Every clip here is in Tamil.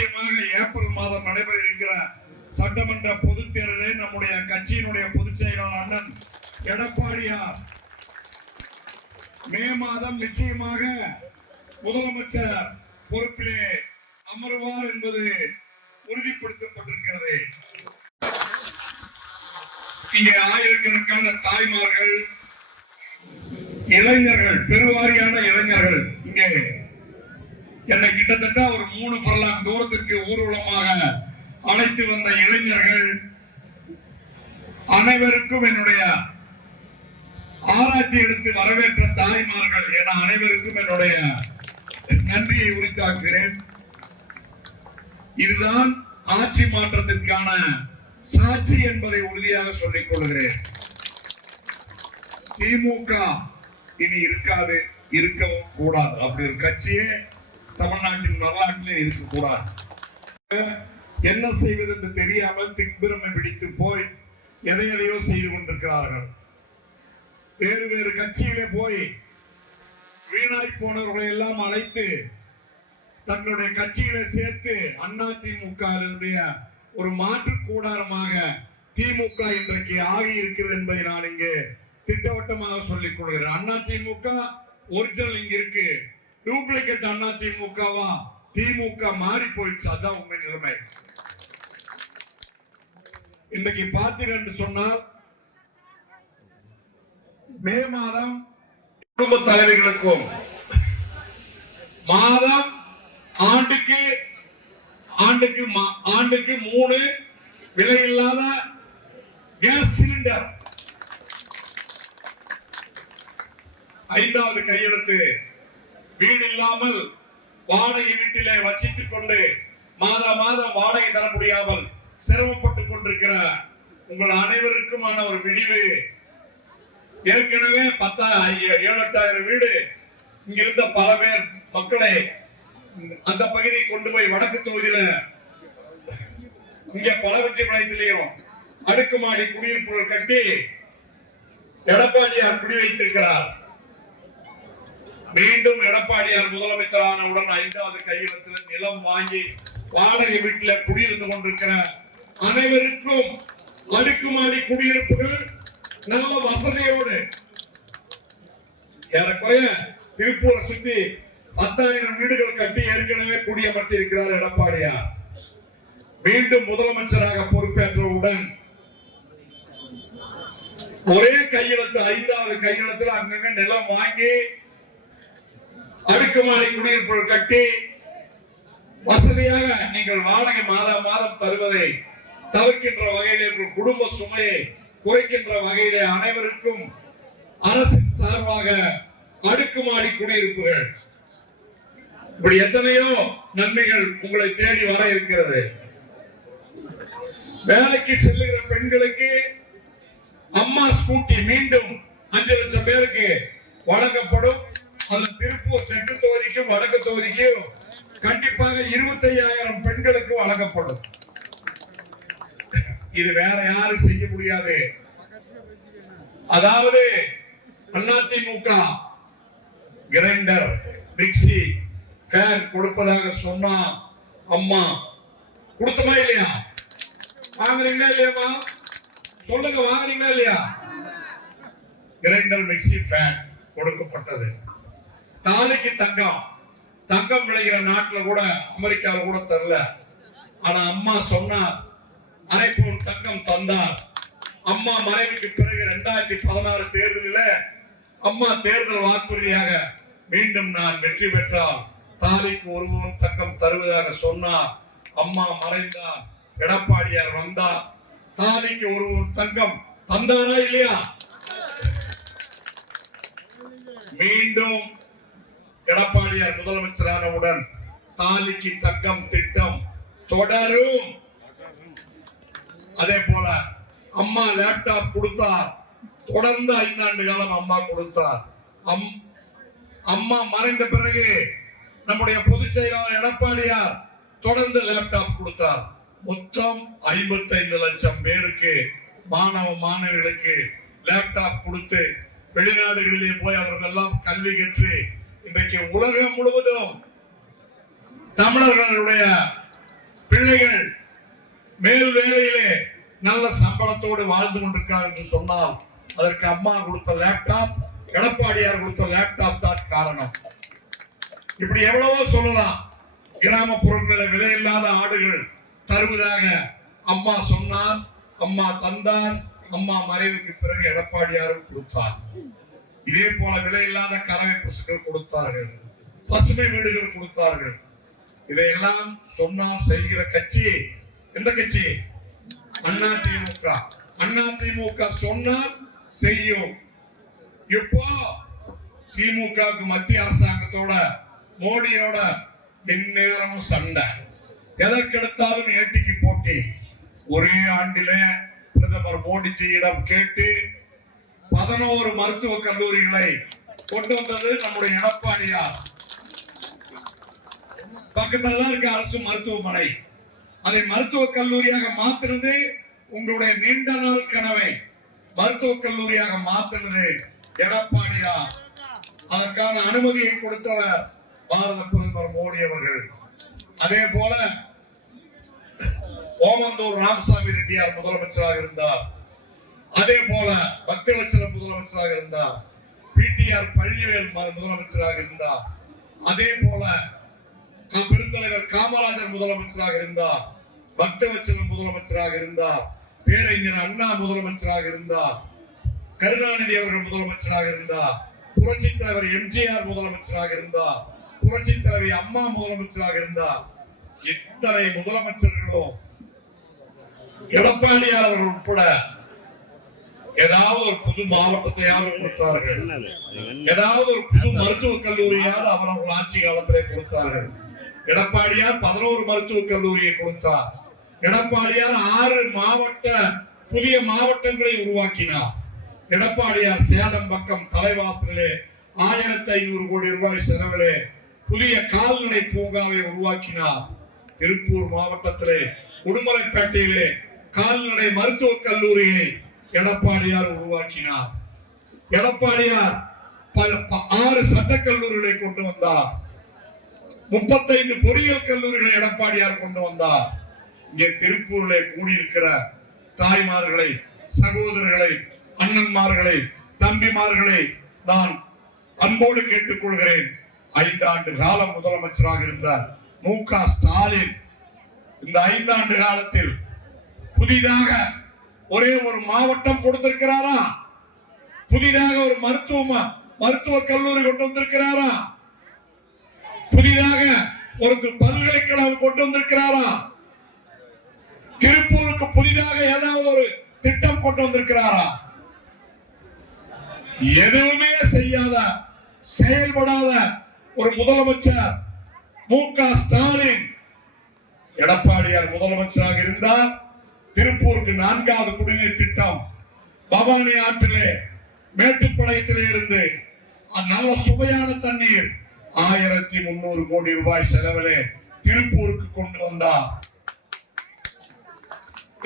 நிச்சயமாக ஏப்ரல் மாதம் நடைபெற இருக்கிற சட்டமன்ற பொதுத் தேர்தலில் நம்முடைய கட்சியினுடைய பொதுச் செயலாளர் அண்ணன் எடப்பாடியார் மே மாதம் நிச்சயமாக முதலமைச்சர் பொறுப்பிலே அமர்வார் என்பது உறுதிப்படுத்தப்பட்டிருக்கிறது. இங்கே ஆயிரக்கணக்கான தாய்மார்கள், இளைஞர்கள், பெருவாரியான இளைஞர்கள் இங்கே என்னை கிட்டத்தட்ட ஒரு 3 ஃபர்லாங் தூரத்திற்கு ஊர்வலமாக அழைத்து வந்த இளைஞர்கள் அனைவருக்கும் என்னுடைய ஆராய்ச்சி எடுத்து வரவேற்ற தாய்மார்கள் என அனைவருக்கும் என்னுடைய நன்றியை உரித்தாக்குகிறேன். இதுதான் ஆட்சி மாற்றத்திற்கான சாட்சி என்பதை உறுதியாக சொல்லிக் கொள்கிறேன். திமுக இனி இருக்காது, இருக்கவும் கூடாது. அப்படி ஒரு கட்சியே தமிழ்நாட்டின் வரலாற்றிலே இருக்கக்கூடாது. என்ன செய்வது என்று தெரியாமல் திக்பிரமை பிடித்து போய் எதையோ செய்து கொண்டிருக்கிறார்கள். வேறு வேறு கட்சியிலே போய் வீணாய் போனவர்களை எல்லாம் அழைத்து தங்களுடைய கட்சியிலே சேர்த்து அதிமுக ஒரு மாற்று கூடாரமாக திமுக இன்றைக்கு ஆகி இருக்கிறது என்பதை நான் இங்கே திட்டவட்டமாக சொல்லிக் கொள்கிறேன். அதிமுக ஒரிஜினல் இங்க இருக்கு, டூப்ளிகேட் அதிமுகவா திமுக மாறி போயிடுச்சு. அதான் உண்மை நிலைமை. இன்றைக்கு பார்த்தீர்கள் என்று சொன்னால் மே மாதம் குடும்ப தலைவர்களுக்கும் மாதம் ஆண்டுக்கு 3 விலையில்லாத கேஸ் சிலிண்டர். 5வது கையெழுத்து. வீடு இல்லாமல் வாடகை வீட்டிலே வசித்துக் கொண்டு மாதம் வாடகை தர முடியாமல் சிரமப்பட்டுக் கொண்டிருக்கிற உங்கள் அனைவருக்குமான ஒரு விடிவு. ஏற்கனவே 7,000-8,000 வீடு இங்கிருந்த பல பேர் மக்களை அந்த பகுதியை கொண்டு போய் வடக்கு தொகுதியில இங்க பலவற்றிலையும் அடுக்குமாடி குடியிருப்புகள் கட்டி எடப்பாடியார் குடி வைத்திருக்கிறார். மீண்டும் எடப்பாடியார் முதலமைச்சரானவுடன் 5வது கையெழுத்தில் நிலம் வாங்கி வாடகை வீட்டில் குடியிருந்து கொண்டிருக்கிற அனைவருக்கும் அடுக்குமாடி குடியிருப்புகள் நல்ல வசதியோடு ஏறக்குறைய திருப்பூரை சுத்தி 10,000 வீடுகள் கட்டி ஏற்கனவே குடியமர்த்தி இருக்கிறார் எடப்பாடியார். மீண்டும் முதலமைச்சராக பொறுப்பேற்றவுடன் ஒரே கையெழுத்து 5வது கையெழுத்தில் அங்கங்க நிலம் வாங்கி அடுக்குமாடி குடியிருப்புகள் கட்டி வசதியாக நீங்கள் வாடகை மாதம் தருவதை தவிர்க்கின்ற வகையிலே குடும்ப சுமையை குறைக்கின்ற வகையிலே அனைவருக்கும் அரசின் சார்பாக அடுக்குமாடி குடியிருப்புகள், இப்படி எத்தனையோ நன்மைகள் உங்களை தேடி வர இருக்கிறது. வேலைக்கு செல்லுகிற பெண்களுக்கு அம்மா ஸ்கூட்டி மீண்டும் 5 லட்சம் பேருக்கு வழங்கப்படும். அது திருப்பூர் தெற்கு தொகுதிக்கும் வடக்கு தொகுதிக்கும் கண்டிப்பாக 25,000 பெண்களுக்கு வழங்கப்படும். இது வேற யாரும் செய்ய முடியாது. அதாவது அதிமுக கிரைண்டர், மிக்சி, ஃபேன் கொடுப்பதாக சொன்னா அம்மா கொடுத்தமா இல்லையா? வாங்குறீங்களா இல்லையாமா? சொல்லுங்க, வாங்குறீங்களா இல்லையா? கிரைண்டர், மிக்சி, ஃபேன் கொடுக்கப்பட்டது. தாலிக்கு தங்கம் விளைகிற நாட்டுல கூட அமெரிக்காவில் கூட தரல. ஆனா அம்மா சொன்னார், அரைப்போன் தங்கம் தந்தார். அம்மா மறைவுக்கு பிறகு 2016 தேர்தலில் அம்மா தேர்தல் வாக்குறுதியாக மீண்டும் நான் வெற்றி பெற்றால் தாலிக்கு 1 பவுன் தங்கம் தருவதாக சொன்னார். அம்மா மறைந்தார், எடப்பாடியார் வந்தார், தாலிக்கு 1 பவுன் தங்கம் தந்தாரா இல்லையா? மீண்டும் எடப்பாடியார் முதலமைச்சரானவுடன் தாலிக்கு தங்கம் திட்டம் தொடரும். அதே போல அம்மா லேப்டாப் கொடுத்தார், தொடர்ந்து 5 ஆண்டு காலம் அம்மா கொடுத்தார். அம்மா மறைந்த பிறகு நம்முடைய பொதுச் செயலாளர் எடப்பாடியார் தொடர்ந்து லேப்டாப் கொடுத்தார். மொத்தம் 55 லட்சம் பேருக்கு, மாணவர்களுக்கு லேப்டாப் கொடுத்து வெளிநாடுகளிலே போய் அவர்கள் எல்லாம் கல்வி கற்று இன்றைக்கு உலகம் முழுவதும் தமிழர்களுடைய பிள்ளைகள் மேல் வேலையிலே நல்ல சம்பளத்தோடு வாழ்ந்து கொண்டிருக்கார் என்று சொன்னால் அதற்கு அம்மா கொடுத்த லேப்டாப், எடப்பாடியார் கொடுத்த லேப்டாப் தான் காரணம். இப்படி எவ்வளவோ சொல்லலாம். கிராமப்புறங்களில் விலையில்லாத ஆடுகள் தருவதாக அம்மா சொன்னார், அம்மா தந்தார், அம்மா மறைவுக்கு பிறகு எடப்பாடியாரும் கொடுத்தார். இதே போல விலையில்லாத கறவை பசுக்கள் கொடுத்தார்கள், பசுமை வீடுகள் கொடுத்தார்கள். இதையெல்லாம் சொன்னால் செய்கிற கட்சி எந்த கட்சி? அதிமுக. அதிமுக சொன்னால் செய்யும். இப்போ திமுகவுக்கு மத்திய அரசாங்கத்தோட மோடியோட எந்நேரமும் சண்டை, எதற்கெடுத்தாலும் ஏட்டிக்கு போட்டி. ஒரே ஆண்டிலே பிரதமர் மோடிஜியிடம் கேட்டு 11 மருத்துவக் கல்லூரிகளை கொண்டு வந்தது நம்முடைய எடப்பாடியார். பக்கத்துல இருக்க அரசு மருத்துவமனை, அதை மருத்துவக் கல்லூரியாக மாத்தினது உங்களுடைய நீண்ட நாள் கனவை மருத்துவக் கல்லூரியாக மாத்தினது எடப்பாடியார். அதற்கான அனுமதியை கொடுத்தவர் பாரத பிரதமர் மோடி அவர்கள். அதே போல ஓமந்தூர் ராமசாமி ரெட்டியார் முதலமைச்சராக இருந்தார். அதே போல பக்தவத்சலம் முதலமைச்சராக இருந்தார். பிடிஆர் பழனிவேல் முதலமைச்சராக இருந்தார். அதே போல பெருந்தலைவர் காமராஜர் முதலமைச்சராக இருந்தார். பக்தவத்சலம் முதலமைச்சராக இருந்தார். பேரறிஞர் அண்ணா முதலமைச்சராக இருந்தார். கருணாநிதி அவர்கள் முதலமைச்சராக இருந்தார். புரட்சி தலைவர் எம்ஜிஆர் முதலமைச்சராக இருந்தார். புரட்சி தலைவி அம்மா முதலமைச்சராக இருந்தார். இத்தனை முதலமைச்சர்களும் எடப்பாடியார் அவர்கள் உட்பட ஏதாவது ஒரு புது மாவட்டத்தையாவது கொடுத்தார்கள், ஏதாவது ஒரு புது மருத்துவக் கல்லூரியாவது அவர்கள் ஆட்சி காலத்திலே கொடுத்தார்கள். எடப்பாடியார் 11 மருத்துவக் கல்லூரியை கொடுத்தார். எடப்பாடியார் 6 புதிய மாவட்டங்களை உருவாக்கினார். எடப்பாடியார் சேலம் பக்கம் தலைவாசலிலே 1500 கோடி ரூபாய் செலவிலே புதிய கால்நடை பூங்காவை உருவாக்கினார். திருப்பூர் மாவட்டத்திலே உடுமலைப்பேட்டையிலே கால்நடை மருத்துவக் கல்லூரியை எடப்பாடியார் உருவாக்கினார். எடப்பாடியார் 6 சட்டக்கல்லூரிகளை கொண்டு வந்தார். 35 பொறியியல் கல்லூரிகளை எடப்பாடியார் கொண்டு வந்தார். இங்கே திருப்பூரிலே கூடியிருக்கிற தாய்மார்களை, சகோதரர்களை, அண்ணன்மார்களை, தம்பிமார்களை நான் அன்போடு கேட்டுக் கொள்கிறேன். 5 ஆண்டு காலம் முதலமைச்சராக இருந்தார் மு.க. ஸ்டாலின். இந்த 5 ஆண்டு காலத்தில் புதிதாக ஒரே ஒரு மாவட்டம் கொடுத்திருக்கிறாரா? புதிதாக ஒரு மருத்துவக் கல்லூரி கொண்டு வந்திருக்கிறாரா? புதிதாக ஒரு பல்கலைக்கழகம் கொண்டு வந்திருக்கிறாரா? திருப்பூருக்கு புதிதாக ஏதாவது ஒரு திட்டம் கொண்டு வந்திருக்கிறாரா? எதுவுமே செய்யாத, செயல்படாத ஒரு முதலமைச்சர் மு.க. ஸ்டாலின். எடப்பாடியார் முதலமைச்சராக இருந்தார். திருப்பூருக்கு 4வது குடிநீர் திட்டம் பவானி ஆற்றிலே மேட்டுப்பாளையத்திலே இருந்து நல்ல சுவையான தண்ணீர் 1300 கோடி ரூபாய் செலவிலே திருப்பூருக்கு கொண்டு வந்தார்.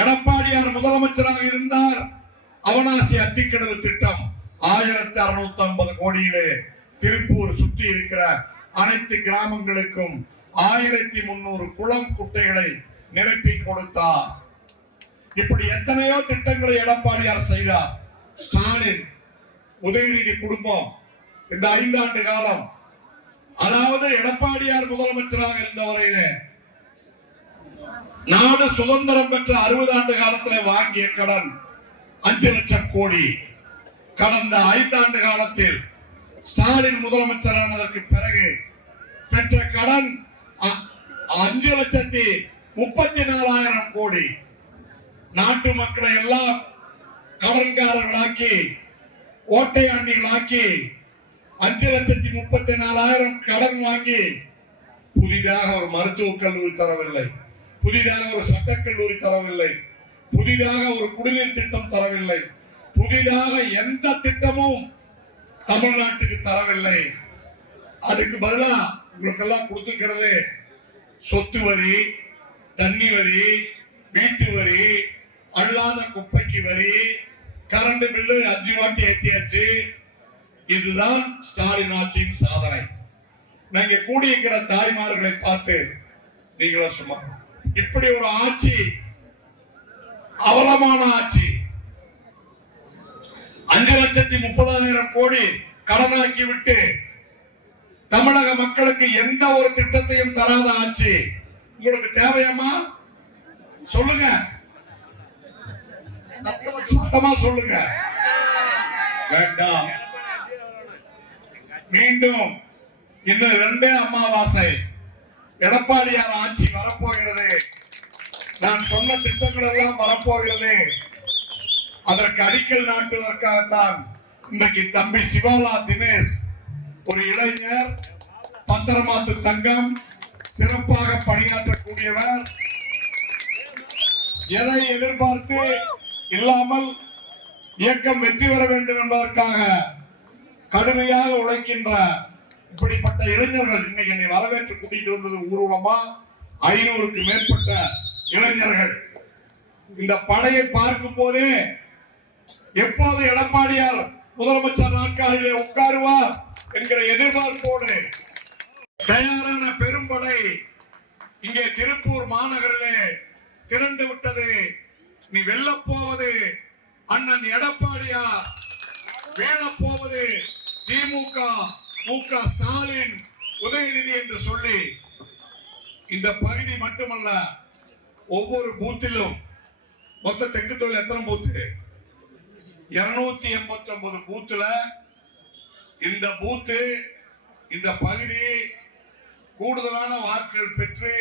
எடப்பாடியார் முதலமைச்சராக இருந்தார். அவனாசி அத்திக்கடவு திட்டம் 1650 கோடியிலே திருப்பூர் சுற்றி இருக்கிற அனைத்து கிராமங்களுக்கும் 1300 குளம் குட்டைகளை நிரப்பி கொடுத்தார். இப்படி எத்தனையோ திட்டங்களை எடப்பாடியார் செய்தார். ஸ்டாலின் உதயநிதி குடும்பம் இந்த 5 ஆண்டு காலம், அதாவது எடப்பாடியார் முதலமைச்சராக இருந்த வரையிலே நாடு சுதந்திரம் பெற்ற 60 ஆண்டு காலத்தில் வாங்கிய கடன் 5 லட்சம் கோடி. கடந்த 5 ஆண்டு காலத்தில் ஸ்டாலின் முதலமைச்சரானதற்கு பிறகு பெற்ற கடன் 5,34,000 கோடி. நாட்டு மக்களை எல்லாம் கடன்காரர்களாக்கி, ஓட்டையாண்டிகளாக்கி 5,34,000 கடன் வாங்கி புதிதாக ஒரு மருத்துவக் கல்லூரி தரவில்லை, புதிதாக ஒரு சட்டக்கல்லூரி தரவில்லை, புதிதாக ஒரு குடிநீர் திட்டம் தரவில்லை, புதிதாக எந்த திட்டமும் தமிழ்நாட்டுக்கு தரவில்லை. அதுக்கு பதிலா உங்களுக்கு எல்லாம் கொடுத்துக்கிறது சொத்து வரி, தண்ணி வரி, வீட்டு வரி, அல்லாத குப்பைக்கு வரி, கரண்ட் பில்லு 5 வாட்டி ஏத்தியாச்சு. இதுதான் ஸ்டாலின் ஆட்சியின் சாதனை. நாங்க கூடியிருக்கிற தாய்மார்களை பார்த்து நீங்களும் சும்மா இப்படி ஒரு ஆட்சி, அவலமான ஆட்சி. 5,30,000 கோடி கடனாக்கி விட்டு தமிழக மக்களுக்கு எந்த ஒரு திட்டத்தையும் தராத ஆட்சி உங்களுக்கு தேவையாமா? சொல்லுங்க, சத்தமா சொல்லுங்க. வேண்டாம். மீண்டும் இன்னும் 2 அமாவாசை எடப்பாடியார் ஆட்சி வரப்போகிறது. நான் சொன்ன திட்டங்கள் எல்லாம் வரப்போகிறது. அதற்கு அடிக்கல் நாட்டுவதற்காகத்தான் இன்றைக்கு தம்பி சிவாலா தினேஷ், ஒரு இளைஞர், பத்திரமாத்து தங்கம், சிறப்பாக பணியாற்றக்கூடியவர், எதை எதிர்பார்த்து இல்லாமல் இயக்கம் வெற்றி பெற வேண்டும் என்பதற்காக கடுமையாக உழைக்கின்ற இப்படிப்பட்ட இளைஞர்கள் இன்னைக்கு என்னை வரவேற்று கூட்டிட்டு வந்தது ஊர்வலமா 500க்கு மேற்பட்ட இளைஞர்கள். இந்த படையை பார்க்கும் போதே எப்போது எடப்பாடியார் முதலமைச்சர் நாற்காலிலே உட்காருவார் என்கிற எதிர்பார்ப்போடு தயாரான பெரும்படை இங்கே திருப்பூர் மாநகரிலே திரண்டு விட்டது. நீ வெல்லப் போவது அண்ணன் எடப்பாடியார், வீழப் போவது திமுக, மு.க. ஸ்டாலின், உதயநிதி என்று சொல்லி இந்த பகுதி மட்டுமல்ல, ஒவ்வொரு பூத்திலும் மொத்த தெற்கு தொழில் எத்தனை பூத்து? 289 பூத்துல இந்த பூத்து, இந்த பகுதி கூடுதலான வாக்குகள் பெற்று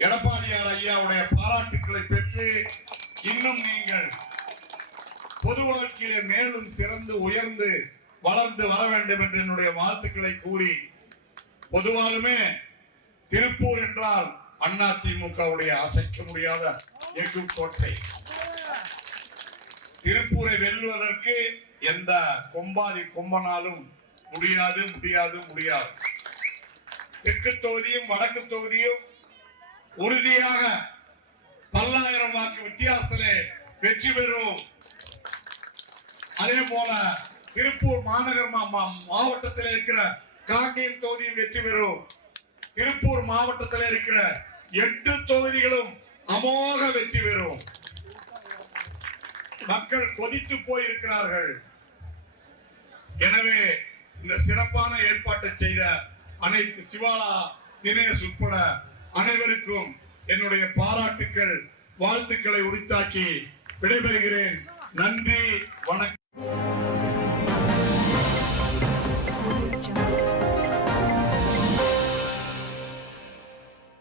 எடப்பாடியார் ஐயாவுடைய பாராட்டுக்களை பெற்று இன்னும் நீங்கள் பொது வாழ்க்கையிலே மேலும் சிறந்து உயர்ந்து வளர்ந்து வர வேண்டும் என்று என்னுடைய வாழ்த்துக்களை கூறி, பொதுவாலுமே திருப்பூர் என்றால் அதிமுகவுடைய அசைக்க முடியாத எஃகு கோட்டை. திருப்பூரை வெல்வதற்கு எந்த கொம்பாதி கொம்பனாலும் முடியாது முடியாது முடியாது. தெற்கு தொகுதியும் வடக்கு தொகுதியும் உறுதியாக பல்லாயிரம் வாக்கு வித்தியாசத்திலே வெற்றி பெறும். அதே போல திருப்பூர் மாநகர் மாவட்டத்தில் இருக்கிற காங்கேயம் தொகுதியும் வெற்றி பெறும். திருப்பூர் மாவட்டத்தில் இருக்கிற 8 தொகுதிகளும் அமோக வெற்றி பெறும். மக்கள் கொதித்து போயிருக்கிறார்கள். எனவே இந்த சிறப்பான ஏற்பாட்டை செய்த அனைத்து சிவாலா தினேஷ் உட்பட அனைவருக்கும் என்னுடைய பாராட்டுக்கள், வாழ்த்துக்களை உரித்தாக்கி விடைபெறுகிறேன். நன்றி, வணக்கம்.